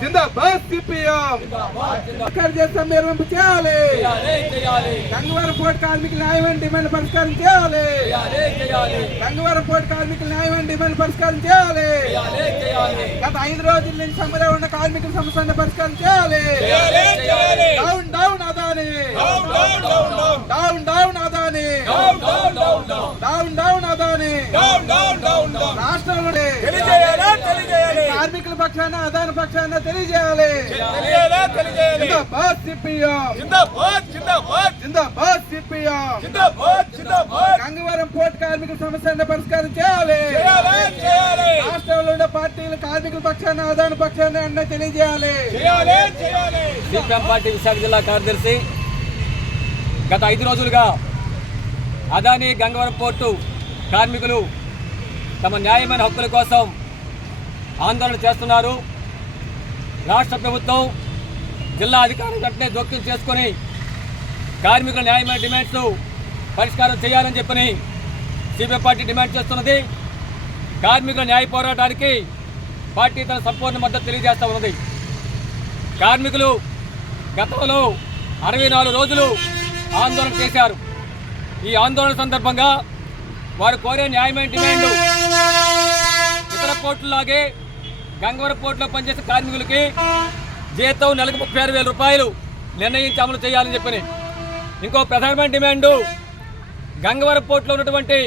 జిందాబాద్ CPM. సర్కారు చేస్తాం మీరు చేయాలి. గంగవరం పోర్టు కార్మికుల న్యాయమైన డిమాండ్ పరిష్కారం చేయాలి. గంగవరం పోర్టు కార్మికుల న్యాయమైన డిమాండ్ పరిష్కారం చేయాలి. గత ఐదు రోజుల నుంచి సమ్మెలో ఉన్న కార్మికుల సమస్యలను పరిష్కారం చేయాలి. Down down Adani. Down down Adani. Down down Adani. రాష్ట్రంలో కార్మికుల పక్షాన అదాని పక్షాన తెలియజేయాలి. గంగవరం పోర్టు కార్మికుల సమస్యలను పరిష్కారం చేయాలి. రాష్ట్రంలో ఉన్న పార్టీలు కార్మికుల పక్షాన అదాని పక్షాన అన్న తెలియజేయాలి. సిపిఎం పార్టీ విశాఖ జిల్లా కార్యదర్శి గత ఐదు రోజులుగా అదాని గంగవరం పోర్టు కార్మికులు తమ న్యాయమైన హక్కుల కోసం ఆందోళన చేస్తున్నారు. రాష్ట్ర ప్రభుత్వం జిల్లా అధికారులు వెంటనే జోక్యం చేసుకొని కార్మికుల న్యాయమైన డిమాండ్స్ పరిష్కారం చేయాలని చెప్పని సిపిఐ పార్టీ డిమాండ్ చేస్తున్నది. కార్మికుల న్యాయ పోరాటానికి పార్టీ తన సంపూర్ణ మద్దతు తెలియజేస్తూ ఉన్నది. కార్మికులు గతంలో అరవై నాలుగు రోజులు ఆందోళన చేశారు. ఈ ఆందోళన సందర్భంగా వారు కోరే న్యాయమైన డిమాండ్ ఇతర కోర్టులాగే గంగవరం పోర్టులో పనిచేసే కార్మికులకి జీతం నెలకు ముప్పై ఆరు వేల రూపాయలు నిర్ణయించి అమలు చేయాలని చెప్పని. ఇంకో ప్రధానమైన డిమాండు గంగవరం పోర్టులో ఉన్నటువంటి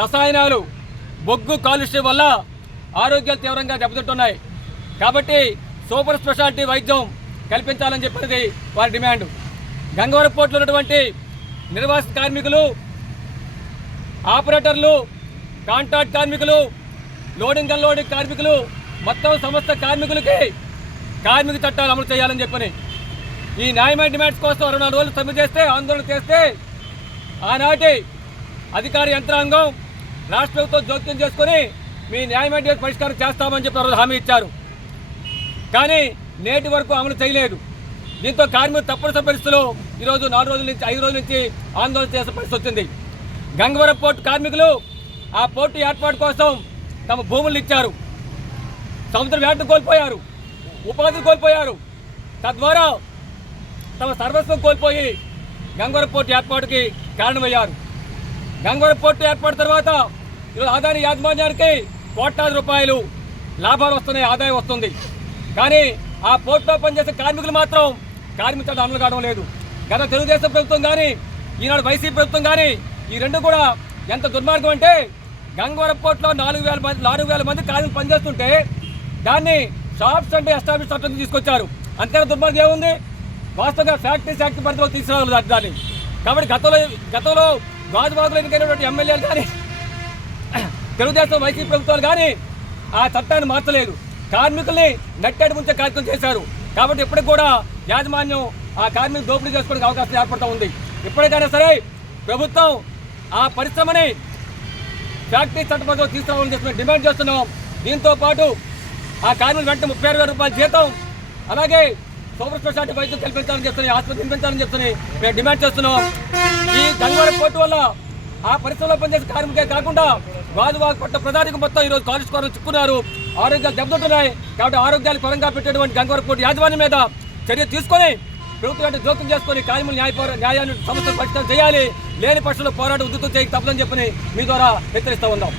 రసాయనాలు బొగ్గు కాలుష్యం వల్ల ఆరోగ్యాలు తీవ్రంగా దెబ్బతింటున్నాయి. కాబట్టి సూపర్ స్పెషాలిటీ వైద్యం కల్పించాలని చెప్పినది వారి డిమాండ్. గంగవరం పోర్టులో ఉన్నటువంటి నిర్వాసిత కార్మికులు ఆపరేటర్లు కాంట్రాక్ట్ కార్మికులు లోడింగ్ అన్లోడింగ్ కార్మికులు మొత్తం సమస్త కార్మికులకి కార్మిక చట్టాలు అమలు చేయాలని చెప్పని ఈ న్యాయమైన డిమాండ్స్ కోసం అరవై నాలుగు రోజులు సమ్మె చేస్తే ఆందోళన చేస్తే ఆనాటి అధికార యంత్రాంగం రాష్ట్ర ప్రభుత్వం జోక్యం చేసుకొని మీ న్యాయమైన పరిష్కారం చేస్తామని చెప్పి రోజు హామీ ఇచ్చారు. కానీ నేటి వరకు అమలు చేయలేదు. దీంతో కార్మికులు తప్పనిసరి పరిస్థితుల్లో ఈరోజు నాలుగు రోజుల నుంచి ఐదు రోజుల నుంచి ఆందోళన చేసే పరిస్థితి వచ్చింది. గంగవరం పోర్టు కార్మికులు ఆ పోర్టు ఏర్పాటు కోసం తమ భూములు ఇచ్చారు. సముద్ర వేటను కోల్పోయారు ఉపాధిని కోల్పోయారు. తద్వారా తమ సర్వస్వం కోల్పోయి గంగవరం పోర్టు ఏర్పాటుకి కారణమయ్యారు. గంగవరం పోర్టు ఏర్పాటు తర్వాత ఈరోజు ఆదాయ యాజమాన్యానికి కోట్లాది రూపాయలు లాభాలు వస్తున్నాయి ఆదాయం వస్తుంది. కానీ ఆ పోర్టులో పనిచేసే కార్మికులు మాత్రం కార్మికులు అమలు కావడం లేదు. గత తెలుగుదేశం ప్రభుత్వం కానీ ఈనాడు వైసీపీ ప్రభుత్వం కానీ ఈ రెండు కూడా ఎంత దుర్మార్గం అంటే గంగవరం పోర్టులో నాలుగు వేల మంది నాలుగు వేల మంది కార్మికులు పనిచేస్తుంటే దాన్ని షాప్స్ అంటే ఎస్టాబ్లిష్ చట్టం తీసుకొచ్చారు. అంతేనా దుర్మార్గం ఏముంది? వాస్తవంగా ఫ్యాక్టరీస్ యాక్ట్ పరిధిలో తీసుకురావాలి దాన్ని కాబట్టి గతంలో గతంలో గాజుబాగులో ఎన్నికైనటువంటి ఎమ్మెల్యేలు కానీ తెలుగుదేశం వైసీపీ ప్రభుత్వాలు కానీ ఆ చట్టాన్ని మార్చలేదు. కార్మికుల్ని నట్టేడు ముంచే కార్యక్రమం చేశారు. కాబట్టి ఇప్పటికి కూడా యాజమాన్యం ఆ కార్మికులు దోపిడీ చేసుకోవడానికి అవకాశం ఏర్పడుతూ ఉంది. ఇప్పటికైనా సరే ప్రభుత్వం ఆ పరిశ్రమని ఫ్యాక్టరీ చట్టబద్ధ తీసుకురావాలని చెప్పి డిమాండ్ చేస్తున్నాం. దీంతో పాటు ఆ కార్మికులు వెంటనే ముప్పై ఆరు వేల రూపాయల జీతం. అలాగే సూపర్ స్పెషాలిటీ వైద్యం కల్పించాలని చెప్తున్నాయి ఆసుపత్రి నిర్మించాలని చెప్తున్నాయి మేము డిమాండ్ చేస్తున్నాం. ఈ గంగవరం పోర్టు వల్ల ఆ పరిశ్రమలో పనిచేసే కార్మికే కాకుండా గాజువాగ పట్ట ప్రధానికి మొత్తం ఈరోజు కాలుష్యం చిక్కున్నారు. ఆరోగ్యాలు దెబ్బతింటున్నాయి. కాబట్టి ఆరోగ్యాలు పరంగా పెట్టేటువంటి గంగవరం పోటీ యాజమాన్యం మీద చర్య తీసుకొని ప్రభుత్వం అంటే జోక్యం చేసుకొని కార్మికులు న్యాయ న్యాయాన్ని సమస్యలు పరిష్కారం చేయాలి. లేని పక్షంలో పోరాటం ఉద్యుతం చేయక తప్పదని చెప్పని మీ ద్వారా హెచ్చరిస్తూ ఉన్నాం.